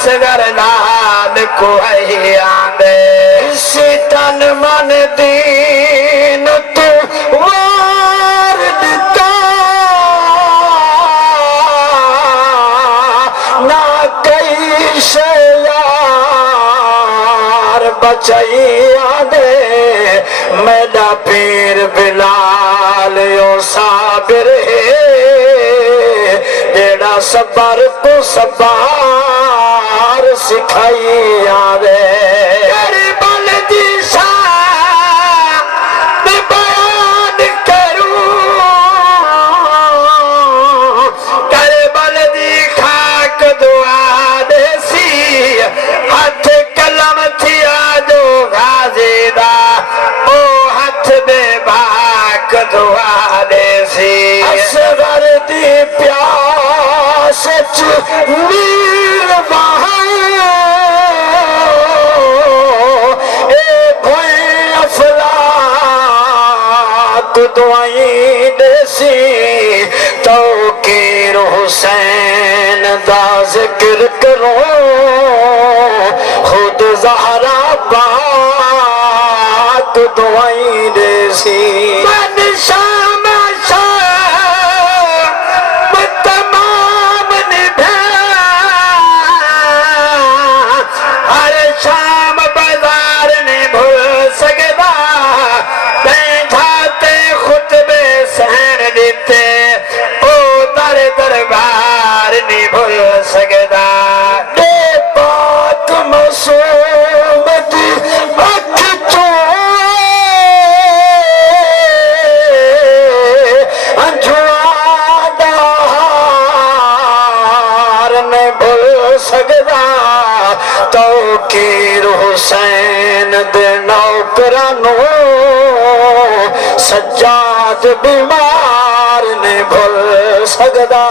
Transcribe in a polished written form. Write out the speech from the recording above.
असगर लाल को है आंदे इसी तन मन दीन तू वार दिता ना कई शयार बचैया दे मेरा पीर बिलाल यो साबिर है जेड़ा सबर को सबार सिखाइया दे बल दी शान बयान करूं कर बल दी खाक दुआ देसी हाथ कलम थिया जो गाजीदा ओ हाथ दे बाक दुआ देसी असगर दी प्यास च नीर बहाए ए भोई अफलाक दुआई देसी तो कीर हुसैन दा जिक्र करो खुद ज़हरा पाक दुआई देसी मन शाम शाम तमाम निभा हर शाम बाजार नहीं भूल सकता बैठाते खुतबे सहन देते ओ दर दरबार नहीं भूल सकता दे बात मासूम दी अख चो अंजुआदार नहीं भूल सकता तो कीर हुसैन दे नौकरानो सज्जाद बीमार नहीं भूल सकता